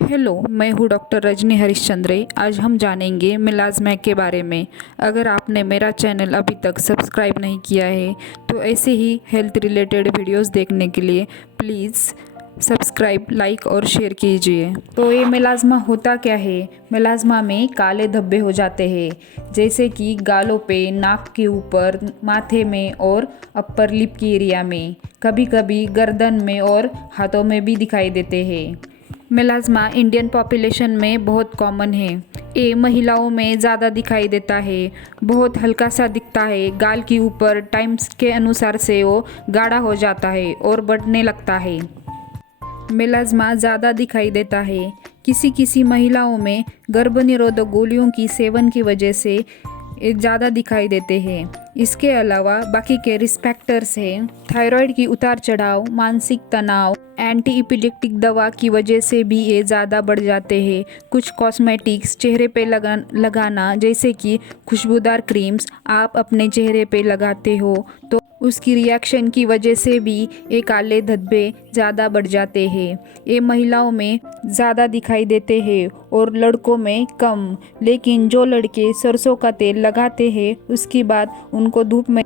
Hello, मैं हूँ doctor Rajni Harishchandre. आज हम जानेंगे मिलाज़्मा के बारे में। अगर आपने मेरा चैनल अभी तक सब्सक्राइब नहीं किया है तो ऐसे ही हेल्थ रिलेटेड वीडियोस देखने के लिए प्लीज़ सब्सक्राइब, लाइक और शेयर कीजिए। तो ये मिलाज़्मा होता क्या है? मिलाज़्मा में काले धब्बे हो जाते हैं, जैसे कि गालों पे, नाक के ऊपर, माथे में और अपर लिप की एरिया में। कभी कभी गर्दन में और हाथों में भी दिखाई देते हैं। मेलाज़्मा इंडियन पॉपुलेशन में बहुत कॉमन है। ये महिलाओं में ज़्यादा दिखाई देता है। बहुत हल्का सा दिखता है। गाल के ऊपर टाइम्स के अनुसार से वो गाढ़ा हो जाता है और बढ़ने लगता है। मेलाज़्मा ज़्यादा दिखाई देता है किसी किसी महिलाओं में गर्भनिरोधक गोलियों की सेवन की वजह से ये ज़्यादा दिखाई देते हैं। इसके अलावा बाकी के रिस्क फैक्टर्स हैं। थायराइड की उतार चढ़ाव, मानसिक तनाव, एंटी इपिलेप्टिक दवा की वजह से भी ये ज़्यादा बढ़ जाते हैं। कुछ कॉस्मेटिक्स चेहरे पे लगाना, जैसे कि खुशबूदार क्रीम्स आप अपने चेहरे पे लगाते हो तो उसकी रिएक्शन की वजह से भी ये काले धब्बे ज़्यादा बढ़ जाते हैं। ये महिलाओं में ज़्यादा दिखाई देते हैं और लड़कों में कम। लेकिन जो लड़के सरसों का तेल लगाते हैं उसके बाद उनको धूप में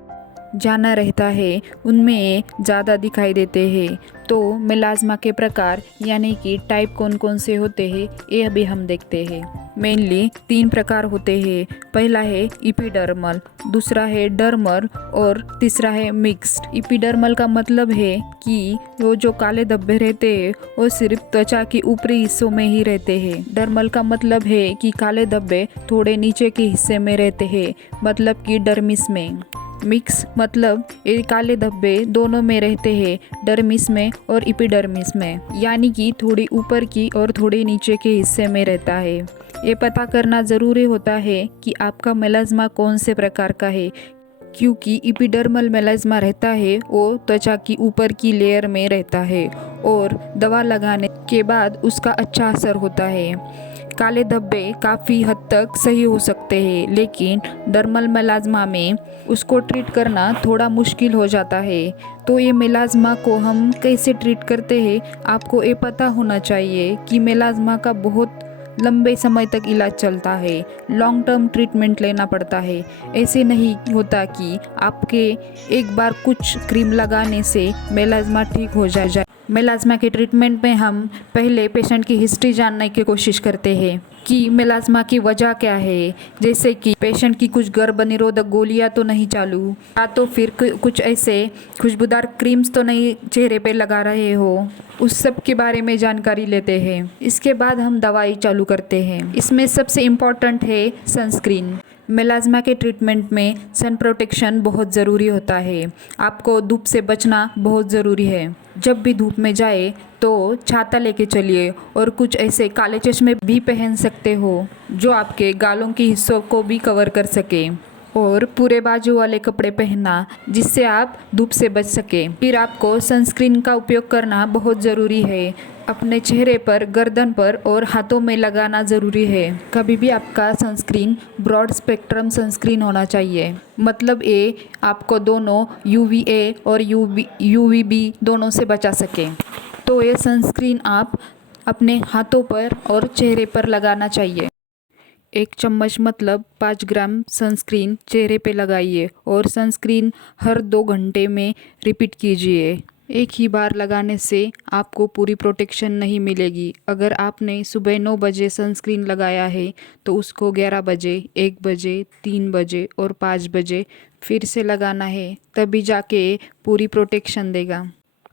जाना रहता है, उनमें ये ज़्यादा दिखाई देते हैं। तो मेलाज़्मा के प्रकार यानी कि टाइप कौन कौन से होते हैं ये अभी हम देखते हैं। मेनली 3 प्रकार होते हैं। पहला है इपिडर्मल, दूसरा है डर्मल और तीसरा है मिक्स्ड। इपिडर्मल का मतलब है कि वो जो काले धब्बे रहते हैं वो सिर्फ त्वचा के ऊपरी हिस्सों में ही रहते हैं। डर्मल का मतलब है कि काले धब्बे थोड़े नीचे के हिस्से में रहते हैं, मतलब कि डर्मिस में। मिक्स मतलब ये काले धब्बे दोनों में रहते हैं, डर्मिस में और इपिडर्मिस में, यानी कि थोड़ी ऊपर की और थोड़ी नीचे के हिस्से में रहता है। ये पता करना ज़रूरी होता है कि आपका मेलाज़्मा कौन से प्रकार का है, क्योंकि इपिडर्मल मेलाज़्मा रहता है वो त्वचा की ऊपर की लेयर में रहता है और दवा लगाने के बाद उसका अच्छा असर होता है। काले धब्बे काफ़ी हद तक सही हो सकते हैं, लेकिन डर्मल मेलाज़्मा में उसको ट्रीट करना थोड़ा मुश्किल हो जाता है। तो ये मेलाज़्मा को हम कैसे ट्रीट करते हैं, आपको ये पता होना चाहिए कि मेलाज़्मा का बहुत लंबे समय तक इलाज चलता है। लॉन्ग टर्म ट्रीटमेंट लेना पड़ता है। ऐसे नहीं होता कि आपके एक बार कुछ क्रीम लगाने से मेलाज़्मा ठीक हो जाए। मेलाज़्मा के ट्रीटमेंट में हम पहले पेशेंट की हिस्ट्री जानने की कोशिश करते हैं कि मेलाज़्मा की वजह क्या है, जैसे कि पेशेंट की कुछ गर्भनिरोधक गोलियां तो नहीं चालू, या तो फिर कुछ ऐसे खुशबूदार क्रीम्स तो नहीं चेहरे पे लगा रहे हो। उस सब के बारे में जानकारी लेते हैं। इसके बाद हम दवाई चालू करते हैं। इसमें सबसे इम्पॉर्टेंट है सनस्क्रीन। मेलाज़्मा के ट्रीटमेंट में सन प्रोटेक्शन बहुत ज़रूरी होता है। आपको धूप से बचना बहुत ज़रूरी है। जब भी धूप में जाए तो छाता लेके चलिए और कुछ ऐसे काले चश्मे भी पहन सकते हो जो आपके गालों के हिस्सों को भी कवर कर सके, और पूरे बाजू वाले कपड़े पहनना जिससे आप धूप से बच सके। फिर आपको सनस्क्रीन का उपयोग करना बहुत ज़रूरी है। अपने चेहरे पर, गर्दन पर और हाथों में लगाना ज़रूरी है। कभी भी आपका सनस्क्रीन ब्रॉड स्पेक्ट्रम सनस्क्रीन होना चाहिए, मतलब ये आपको दोनों यूवीए और यूवीबी दोनों से बचा सके। तो ये सनस्क्रीन आप अपने हाथों पर और चेहरे पर लगाना चाहिए। 1 चम्मच मतलब 5 ग्राम सनस्क्रीन चेहरे पे लगाइए और सनस्क्रीन हर 2 घंटे में रिपीट कीजिए। एक ही बार लगाने से आपको पूरी प्रोटेक्शन नहीं मिलेगी। अगर आपने सुबह 9 बजे सनस्क्रीन लगाया है तो उसको 11 बजे, 1 बजे, 3 बजे और 5 बजे फिर से लगाना है, तभी जाके पूरी प्रोटेक्शन देगा।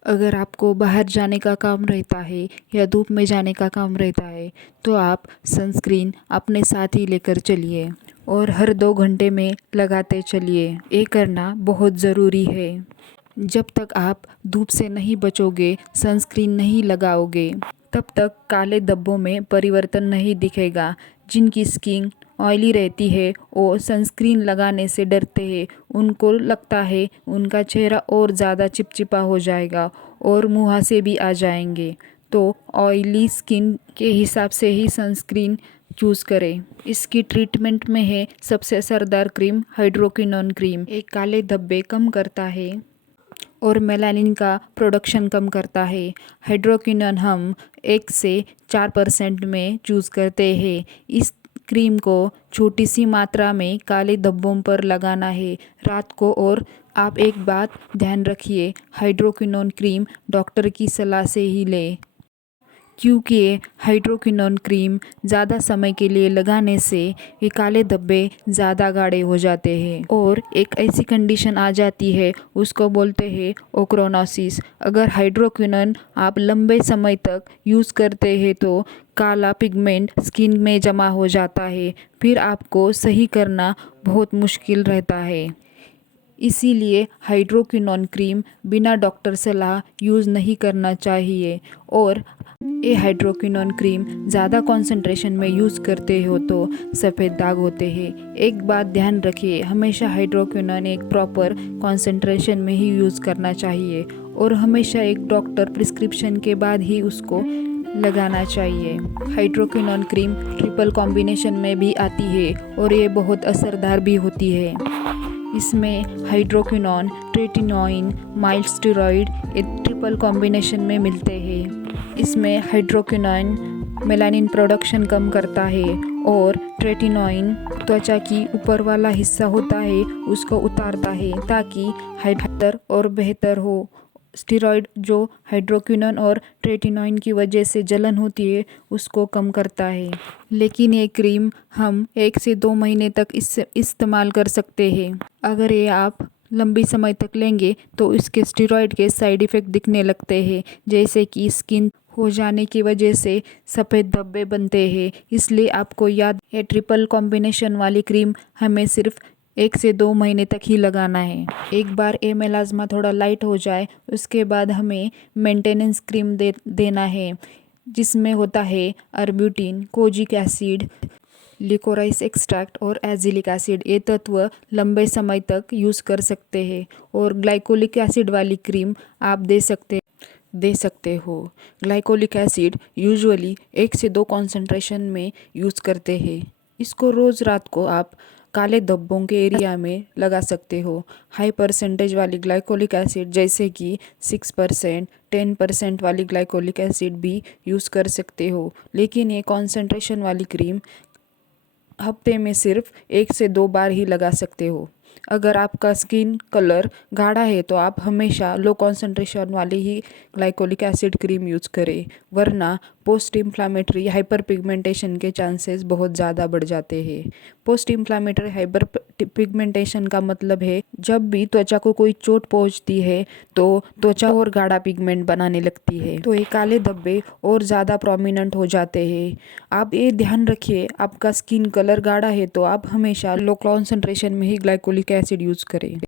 अगर आपको बाहर जाने का काम रहता है या धूप में जाने का काम रहता है तो आप सनस्क्रीन अपने साथ ही लेकर चलिए और हर 2 घंटे में लगाते चलिए। ये करना बहुत ज़रूरी है। जब तक आप धूप से नहीं बचोगे, सनस्क्रीन नहीं लगाओगे, तब तक काले धब्बों में परिवर्तन नहीं दिखेगा। जिनकी स्किन ऑयली रहती है वो सनस्क्रीन लगाने से डरते हैं। उनको लगता है उनका चेहरा और ज़्यादा चिपचिपा हो जाएगा और मुहासे भी आ जाएंगे। तो ऑयली स्किन के हिसाब से ही सनस्क्रीन चूज़ करें। इसकी ट्रीटमेंट में है सबसे असरदार क्रीम हाइड्रोक्विनोन क्रीम। एक काले धब्बे कम करता है और मेलानिन का प्रोडक्शन कम करता है। हाइड्रोक्विनोन हम 1 से 4% में चूज़ करते हैं। इस क्रीम को छोटी सी मात्रा में काले धब्बों पर लगाना है रात को। और आप एक बात ध्यान रखिए, हाइड्रोक्विनोन क्रीम डॉक्टर की सलाह से ही लें, क्योंकि हाइड्रोक्विनोन क्रीम ज़्यादा समय के लिए लगाने से ये काले धब्बे ज़्यादा गाढ़े हो जाते हैं और एक ऐसी कंडीशन आ जाती है, उसको बोलते हैं ओक्रोनोसिस। अगर हाइड्रोक्विनोन आप लंबे समय तक यूज़ करते हैं तो काला पिगमेंट स्किन में जमा हो जाता है, फिर आपको सही करना बहुत मुश्किल रहता है। इसीलिए हाइड्रोक्विनोन क्रीम बिना डॉक्टर सलाह यूज़ नहीं करना चाहिए। और ये हाइड्रोक्विनोन क्रीम ज़्यादा कॉन्सेंट्रेशन में यूज़ करते हो तो सफ़ेद दाग होते हैं। एक बात ध्यान रखिए, हमेशा हाइड्रोक्विनोन एक प्रॉपर कॉन्सेंट्रेशन में ही यूज़ करना चाहिए और हमेशा एक डॉक्टर प्रिस्क्रिप्शन के बाद ही उसको लगाना चाहिए। हाइड्रोक्विनोन क्रीम ट्रिपल कॉम्बिनेशन में भी आती है और ये बहुत असरदार भी होती है। इसमें हाइड्रोक्विनोन, ट्रेटिनोइन, माइल्ड स्टेरॉइड ये ट्रिपल कॉम्बिनेशन में मिलते हैं। इसमें हाइड्रोक्विनोन मेलानिन प्रोडक्शन कम करता है और ट्रेटिनोइन त्वचा की ऊपर वाला हिस्सा होता है उसको उतारता है ताकि हाइड्रेटर और बेहतर हो। स्टेरॉइड जो हाइड्रोक्विनोन और ट्रेटिनोइन की वजह से जलन होती है उसको कम करता है। लेकिन ये क्रीम हम 1 से 2 महीने तक इससे इस्तेमाल कर सकते हैं। अगर ये आप लंबी समय तक लेंगे तो इसके स्टेरॉइड के साइड इफ़ेक्ट दिखने लगते हैं, जैसे कि स्किन हो जाने की वजह से सफ़ेद धब्बे बनते हैं। इसलिए आपको याद है, ट्रिपल कॉम्बिनेशन वाली क्रीम हमें सिर्फ 1 से 2 महीने तक ही लगाना है। एक बार ये मेलाज़्मा थोड़ा लाइट हो जाए उसके बाद हमें मेंटेनेंस क्रीम देना है, जिसमें होता है अर्ब्यूटिन, कोजिक एसिड, लिकोराइस एक्सट्रैक्ट और एजिलिक एसिड। ये तत्व लंबे समय तक यूज़ कर सकते हैं। और ग्लाइकोलिक एसिड वाली क्रीम आप दे सकते हो। ग्लाइकोलिक एसिड यूजुअली 1 से 2 कॉन्सेंट्रेशन में यूज़ करते हैं। इसको रोज़ रात को आप काले धब्बों के एरिया में लगा सकते हो। हाई परसेंटेज वाली ग्लाइकोलिक एसिड जैसे कि 6%, 10% वाली ग्लाइकोलिक एसिड भी यूज़ कर सकते हो। लेकिन ये कॉन्सेंट्रेशन वाली क्रीम हफ्ते में सिर्फ 1 से 2 बार ही लगा सकते हो। अगर आपका स्किन कलर गाढ़ा है तो आप हमेशा लो कॉन्सेंट्रेशन वाली ही ग्लाइकोलिक एसिड क्रीम यूज़ करें, वरना पोस्ट इन्फ्लामेटरी हाइपर पिगमेंटेशन के चांसेस बहुत ज़्यादा बढ़ जाते हैं। पोस्ट इन्फ्लामेटरी हाइपर पिगमेंटेशन का मतलब है जब भी त्वचा को कोई चोट पहुंचती है तो त्वचा और गाढ़ा पिगमेंट बनाने लगती है, तो ये काले धब्बे और ज़्यादा प्रोमिनेंट हो जाते हैं। आप ये ध्यान रखिए, आपका स्किन कलर गाढ़ा है तो आप हमेशा लो कॉन्सेंट्रेशन में ही ग्लाइकोलिक एसिड यूज़ करें।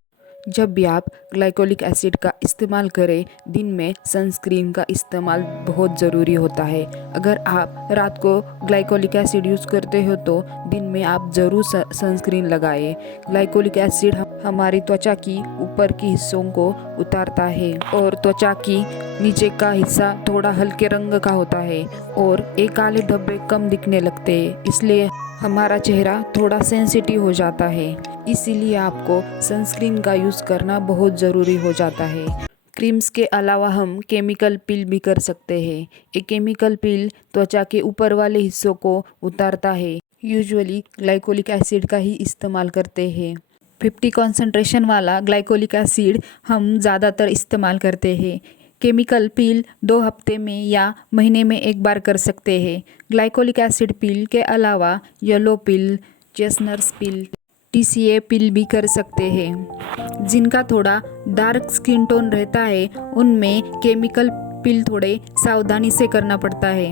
जब भी आप ग्लाइकोलिक एसिड का इस्तेमाल करें, दिन में सनस्क्रीन का इस्तेमाल बहुत ज़रूरी होता है। अगर आप रात को ग्लाइकोलिक एसिड यूज़ करते हो तो दिन में आप ज़रूर सनस्क्रीन लगाएं। ग्लाइकोलिक एसिड हमारी त्वचा की ऊपर की हिस्सों को उतारता है और त्वचा की नीचे का हिस्सा थोड़ा हल्के रंग का होता है और एक काले धब्बे कम दिखने लगते हैं। इसलिए हमारा चेहरा थोड़ा सेंसिटिव हो जाता है। इसीलिए आपको सनस्क्रीन का यूज़ करना बहुत ज़रूरी हो जाता है। क्रीम्स के अलावा हम केमिकल पील भी कर सकते हैं। एक केमिकल पील त्वचा के ऊपर वाले हिस्सों को उतारता है। यूजुअली ग्लाइकोलिक एसिड का ही इस्तेमाल करते हैं। 50 कॉन्सेंट्रेशन वाला ग्लाइकोलिक एसिड हम ज़्यादातर इस्तेमाल करते हैं। केमिकल पील 2 हफ्ते में या महीने में एक बार कर सकते हैं। ग्लाइकोलिक एसिड पील के अलावा येलो पील, चेस्टनट्स पील, TCA पील भी कर सकते हैं। जिनका थोड़ा डार्क स्किन टोन रहता है उनमें केमिकल पील थोड़े सावधानी से करना पड़ता है।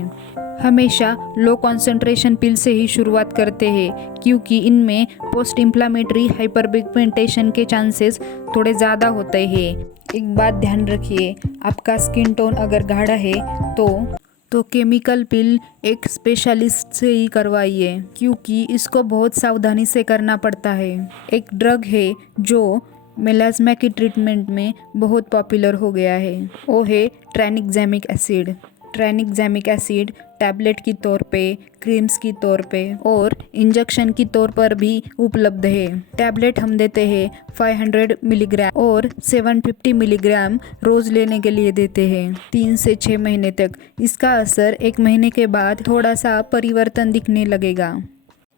हमेशा लो कॉन्सेंट्रेशन पील से ही शुरुआत करते हैं, क्योंकि इनमें पोस्ट इन्फ्लामेटरी हाइपर पिगमेंटेशन के चांसेस थोड़े ज़्यादा होते हैं। एक बात ध्यान रखिए, आपका स्किन टोन अगर गाढ़ा है तो केमिकल पील एक स्पेशलिस्ट से ही करवाइए, क्योंकि इसको बहुत सावधानी से करना पड़ता है। एक ड्रग है जो मेलाज़्मा की ट्रीटमेंट में बहुत पॉपुलर हो गया है, वो है ट्रानिक्ज़ेमिक एसिड। ट्राइनिक्ज़ैमिक एसिड टैबलेट की तौर पे, क्रीम्स की तौर पे और इंजेक्शन की तौर पर भी उपलब्ध है। टैबलेट हम देते हैं 500 मिलीग्राम और 750 मिलीग्राम रोज़ लेने के लिए देते हैं 3 से 6 महीने तक। इसका असर 1 महीने के बाद थोड़ा सा परिवर्तन दिखने लगेगा।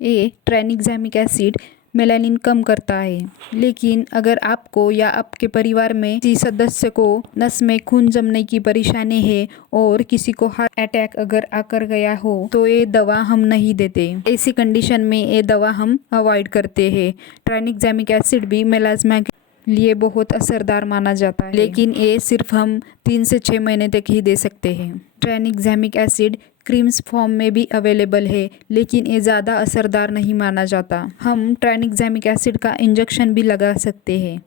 ये ट्राइनिक्ज़ैमिक एसिड मेलानिन कम करता है, लेकिन अगर आपको या आपके परिवार में किसी सदस्य को नस में खून जमने की परेशानी है और किसी को हार्ट अटैक अगर आकर गया हो तो ये दवा हम नहीं देते। ऐसी कंडीशन में ये दवा हम अवॉइड करते हैं। ट्राइनिक्ज़ैमिक एसिड भी मेलाज्मा के लिए बहुत असरदार माना जाता है, लेकिन ये सिर्फ हम 3 से 6 महीने तक ही दे सकते हैं। ट्राइनिक्ज़ैमिक एसिड क्रीम्स फॉर्म में भी अवेलेबल है, लेकिन ये ज़्यादा असरदार नहीं माना जाता। हम ट्राइनिक्ज़ैमिक एसिड का इंजेक्शन भी लगा सकते हैं,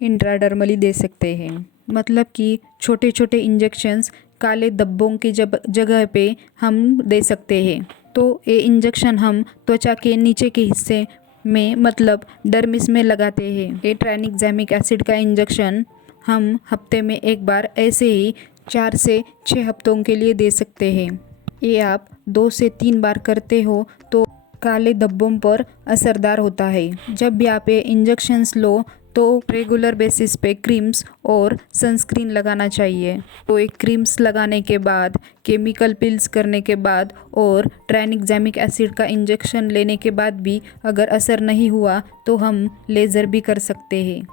इंट्राडर्मली दे सकते हैं, मतलब कि छोटे छोटे इंजेक्शंस काले धब्बों की जगह पे हम दे सकते हैं। तो ये इंजेक्शन हम त्वचा के नीचे के हिस्से में मतलब डर्मिस में लगाते हैं। ये ट्राइनिक्ज़ैमिक एसिड का इंजेक्शन हम हफ्ते में एक बार ऐसे ही 4 से 6 हफ्तों के लिए दे सकते हैं। ये आप 2 से 3 बार करते हो तो काले धब्बों पर असरदार होता है। जब भी आप ये इंजेक्शंस लो तो रेगुलर बेसिस पे क्रीम्स और सनस्क्रीन लगाना चाहिए। तो एक क्रीम्स लगाने के बाद, केमिकल पिल्स करने के बाद और ट्राइनिक्ज़ैमिक एसिड का इंजेक्शन लेने के बाद भी अगर असर नहीं हुआ तो हम लेज़र भी कर सकते हैं।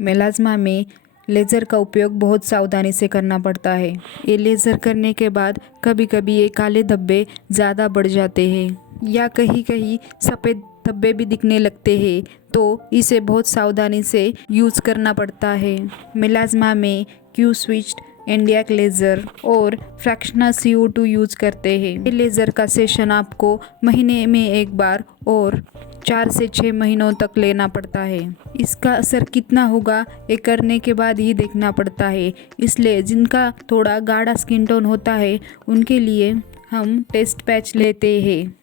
मेलाज्मा में लेज़र का उपयोग बहुत सावधानी से करना पड़ता है। ये लेज़र करने के बाद कभी कभी ये काले धब्बे ज़्यादा बढ़ जाते हैं या कहीं कहीं सफ़ेद धब्बे भी दिखने लगते हैं, तो इसे बहुत सावधानी से यूज़ करना पड़ता है। मेलाज्मा में क्यू स्विच्ड एंडियाक लेज़र और फ्रैक्शनल CO2 यूज़ करते हैं। ये लेज़र का सेशन आपको महीने में एक बार और 4 से 6 महीनों तक लेना पड़ता है। इसका असर कितना होगा ये करने के बाद ही देखना पड़ता है, इसलिए जिनका थोड़ा गाढ़ा स्किन टोन होता है उनके लिए हम टेस्ट पैच लेते हैं।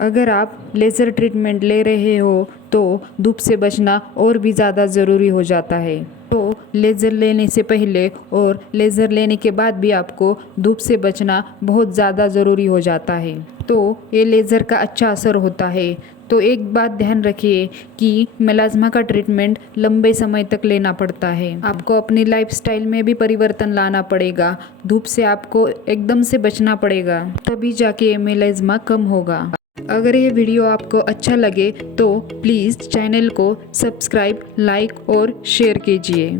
अगर आप लेज़र ट्रीटमेंट ले रहे हो तो धूप से बचना और भी ज़्यादा ज़रूरी हो जाता है। तो लेज़र लेने से पहले और लेज़र लेने के बाद भी आपको धूप से बचना बहुत ज़्यादा ज़रूरी हो जाता है। तो ये लेज़र का अच्छा असर होता है। तो एक बात ध्यान रखिए कि मेलाज्मा का ट्रीटमेंट लंबे समय तक लेना पड़ता है। आपको अपनी लाइफस्टाइल में भी परिवर्तन लाना पड़ेगा। धूप से आपको एकदम से बचना पड़ेगा, तभी जाके मेलाज्मा कम होगा। अगर ये वीडियो आपको अच्छा लगे तो प्लीज़ चैनल को सब्सक्राइब, लाइक और शेयर कीजिए।